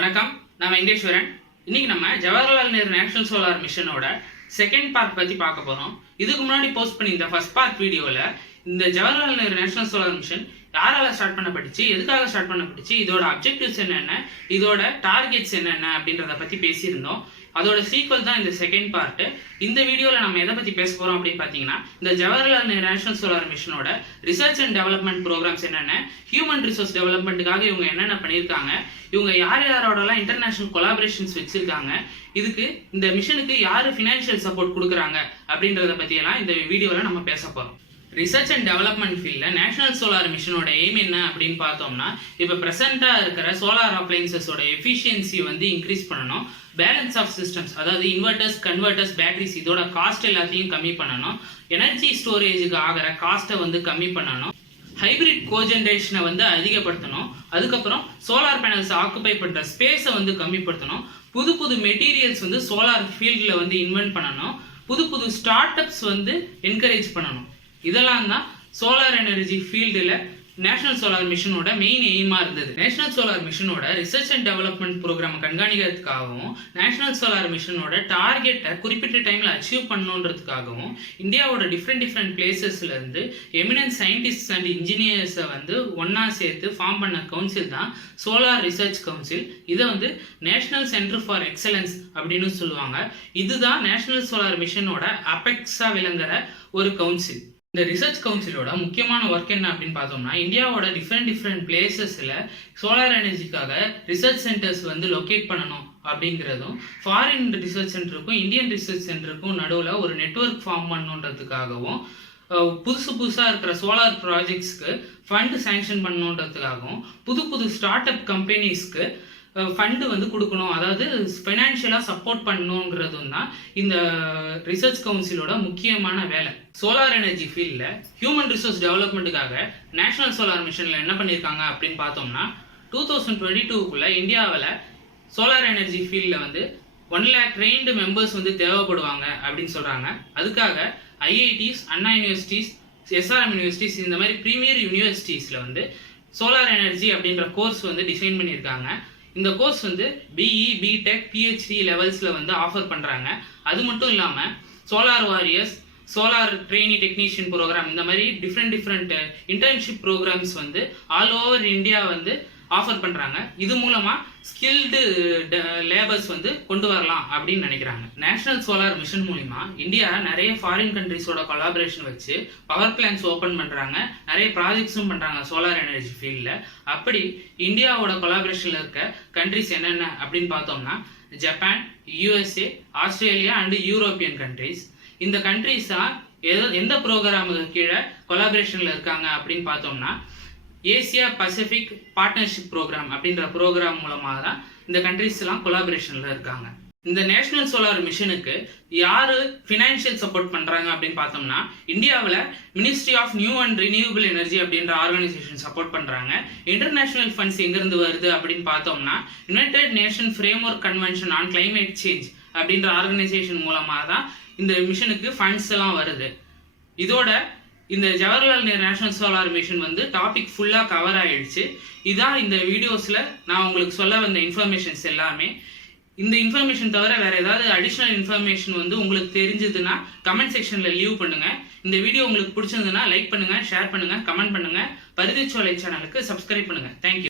வணக்கம், நான் வெங்கடேஸ்வரன். இன்னைக்கு நம்ம ஜவஹர்லால் நேரு நேஷனல் சோலார் மிஷனோட செகண்ட் பார்ட் பத்தி பார்க்க போறோம். இதுக்கு முன்னாடி போஸ்ட் பண்ணி இந்த ஃபர்ஸ்ட் பார்ட் வீடியோல இந்த Jawaharlal Nehru national solar mission யாரால ஸ்டார்ட் பண்ணப்பட்டுச்சு, எதுக்காக ஸ்டார்ட் பண்ணப்பட்டுச்சு, இதோட அப்ஜெக்டிவ்ஸ் என்னென்ன, இதோட டார்கெட்ஸ் என்னென்ன அப்படின்றத பத்தி பேசியிருந்தோம். அதோட சீக்வல் தான் இந்த செகண்ட் பார்ட். இந்த வீடியோல நம்ம எதை பத்தி பேச போறோம் அப்படின்னு பாத்தீங்கன்னா, இந்த ஜவஹர்லால் நேரு நேஷனல் சோலார் மிஷனோட ரிசர்ச் அண்ட் டெவலப்மெண்ட் ப்ரோக்ராம்ஸ் என்னென்ன, ஹியூமன் ரிசோர்ஸ் டெவலப்மெண்ட்டுக்காக இவங்க என்னென்ன பண்ணியிருக்காங்க, இவங்க யாரோடலாம் இன்டர்நேஷனல் கொலாபரேஷன்ஸ் வச்சிருக்காங்க, இதுக்கு இந்த மிஷனுக்கு யாரு ஃபினான்ஷியல் சப்போர்ட் கொடுக்குறாங்க அப்படின்றத பத்தியெல்லாம் இந்த வீடியோல நம்ம பேச போறோம். ரிசர்ச் அண்ட் டெவலப்மெண்ட் ஃபீல்டில் நேஷனல் சோலார் மிஷனோட எய்ம் என்ன அப்படின்னு பார்த்தோம்னா, இப்போ ப்ரெசென்ட்டாக இருக்கிற சோலார் அப்ளைன்சஸோட எஃபிஷியன்சி இன்க்ரீஸ் பண்ணணும், பேலன்ஸ் ஆஃப் சிஸ்டம்ஸ் அதாவது இன்வெர்டர்ஸ், கன்வெர்டர்ஸ், பேட்டரிஸ் இதோட காஸ்ட் எல்லாத்தையும் கம்மி பண்ணணும், எனர்ஜி ஸ்டோரேஜுக்கு ஆகிற காஸ்ட்டை கம்மி பண்ணணும், ஹைபிரிட் கோஜென்ரேஷனை அதிகப்படுத்தணும், அதுக்கப்புறம் சோலார் பேனல்ஸ் ஆக்குபை பண்ணுற ஸ்பேஸை கம்மிப்படுத்தணும், புது புது மெட்டீரியல்ஸ் சோலார் ஃபீல்டில் இன்வென்ட் பண்ணணும், புது புது ஸ்டார்ட் அப்ஸ் என்கரேஜ் பண்ணணும். இதெல்லாம் தான் சோலார் எனர்ஜி ஃபீல்டில் நேஷனல் சோலார் மிஷனோட மெயின் எய்மாக இருந்தது. நேஷனல் சோலார் மிஷனோட ரிசர்ச் அண்ட் டெவலப்மெண்ட் ப்ரோக்ராம் கண்காணிக்கிறதுக்காகவும், நேஷனல் சோலார் மிஷனோட டார்கெட்டை குறிப்பிட்ட டைமில் அச்சீவ் பண்ணணுன்றதுக்காகவும் இந்தியாவோட டிஃப்ரெண்ட் பிளேசஸ்லேருந்து எமினன்ட் சயின்டிஸ்ட் அண்ட் இன்ஜினியர்ஸை ஒன்றா சேர்த்து ஃபார்ம் பண்ண கவுன்சில் தான் சோலார் ரிசர்ச் கவுன்சில். இதை நேஷனல் சென்டர் ஃபார் எக்ஸலன்ஸ் அப்படின்னு சொல்லுவாங்க. இதுதான் நேஷனல் சோலார் மிஷனோட அபெக்ஸாக விளங்குற ஒரு கவுன்சில். இந்த ரிசர்ச் கவுன்சிலோட முக்கியமான ஒர்க் என்ன அப்படின்னு பார்த்தோம்னா, இந்தியாவோட டிஃப்ரெண்ட் பிளேசஸில் சோலார் எனர்ஜிக்காக ரிசர்ச் சென்டர்ஸ் லொக்கேட் பண்ணணும் அப்படிங்கிறதும், ஃபாரின் ரிசர்ச் சென்டருக்கும் இந்தியன் ரிசர்ச் சென்டருக்கும் நடுவில் ஒரு நெட்வொர்க் ஃபார்ம் பண்ணணுன்றதுக்காகவும், புதுசாக இருக்கிற சோலார் ப்ராஜெக்ட்ஸ்க்கு ஃபண்டு சேங்ஷன் பண்ணணுன்றதுக்காகவும், புது ஸ்டார்ட் அப் கம்பெனிஸ்க்கு ஃபண்டு கொடுக்கணும், அதாவது ஃபைனான்ஷியலாக சப்போர்ட் பண்ணணுங்கிறதும் தான் இந்த ரிசர்ச் கவுன்சிலோட முக்கியமான வேலை. சோலார் எனர்ஜி ஃபீல்டில் ஹியூமன் ரிசோர்ஸ் டெவலப்மெண்ட்டுக்காக நேஷனல் சோலார் மிஷனில் என்ன பண்ணியிருக்காங்க அப்படின்னு பார்த்தோம்னா, 2022க்குள்ள இந்தியாவில் சோலார் எனர்ஜி ஃபீல்டில் 1 lakh ட்ரெயின்டு மெம்பர்ஸ் தேவைப்படுவாங்க அப்படின்னு சொல்கிறாங்க. அதுக்காக IITs, Anna universities, SRM universities இந்த மாதிரி ப்ரீமியர் யூனிவர்சிட்டிஸில் சோலார் எனர்ஜி அப்படின்ற கோர்ஸ் டிசைன் பண்ணியிருக்காங்க. இந்த கோர்ஸ் பிஇ, பிடெக், பிஹெச்டி லெவல்ஸில் ஆஃபர் பண்ணுறாங்க. அது மட்டும் இல்லாமல் solar warriors, solar trainee technician program இந்த மாதிரி different internship programs all over India offer பண்ணுறாங்க. இது மூலமாக ஸ்கில்டு லேபர்ஸ் கொண்டு வரலாம் அப்படின்னு நினைக்கிறாங்க. நேஷனல் சோலார் மிஷன் மூலிமா இந்தியா நிறைய ஃபாரின் கண்ட்ரிஸோட கொலாபரேஷன் வச்சு பவர் பிளான்ஸ் ஓப்பன் பண்ணுறாங்க, நிறைய ப்ராஜெக்ட்ஸும் பண்ணுறாங்க சோலார் எனர்ஜி ஃபீல்டில். அப்படி இந்தியாவோட கொலாபரேஷனில் இருக்க கண்ட்ரிஸ் என்னென்ன அப்படின்னு பார்த்தோம்னா, Japan, USA, Australia and European countries. இந்த கண்ட்ரிஸ் தான் எந்த ப்ரோக்ராமுக்கு கீழே கொலாபரேஷனில் இருக்காங்க அப்படின்னு பார்த்தோம்னா, ஏசியா பசிபிக் பார்ட்னர்ஷிப் ப்ரோக்ராம் அப்படின்ற ப்ரோக்ராம் மூலமாக தான் இந்த கண்ட்ரிஸ்லாம் கொலாபரேஷனில் இருக்காங்க. இந்த நேஷனல் சோலார் மிஷனுக்கு யார் ஃபினான்ஷியல் சப்போர்ட் பண்ணுறாங்க அப்படின்னு பார்த்தோம்னா, இந்தியாவில் ministry of new and renewable energy அப்படின்ற ஆர்கனைசேஷன் சப்போர்ட் பண்ணுறாங்க. இன்டர்நேஷனல் ஃபண்ட்ஸ் எங்கேருந்து வருது அப்படின்னு பார்த்தோம்னா, united nation framework convention on climate change அப்படின்ற ஆர்கனைசேஷன் மூலமாக தான் இந்த மிஷனுக்கு ஃபண்ட்ஸ் எல்லாம் வருது. இதோட இந்த Jawaharlal Nehru national solar mission topic ஃபுல்லாக கவர் ஆகிடுச்சு. இதான் இந்த வீடியோஸில் நான் உங்களுக்கு சொல்ல வந்த இன்ஃபர்மேஷன்ஸ் எல்லாமே. இந்த இன்ஃபர்மேஷன் தவிர வேறு ஏதாவது அடிஷ்னல் இன்ஃபர்மேஷன் உங்களுக்கு தெரிஞ்சதுன்னா கமெண்ட் செக்ஷனில் லீவ் பண்ணுங்கள். இந்த வீடியோ உங்களுக்கு பிடிச்சிருந்ததுன்னா லைக் பண்ணுங்கள், ஷேர் பண்ணுங்கள், கமெண்ட் பண்ணுங்கள். பருதிச்சோலை சேனலுக்கு சப்ஸ்கிரைப் பண்ணுங்கள். தேங்க்யூ.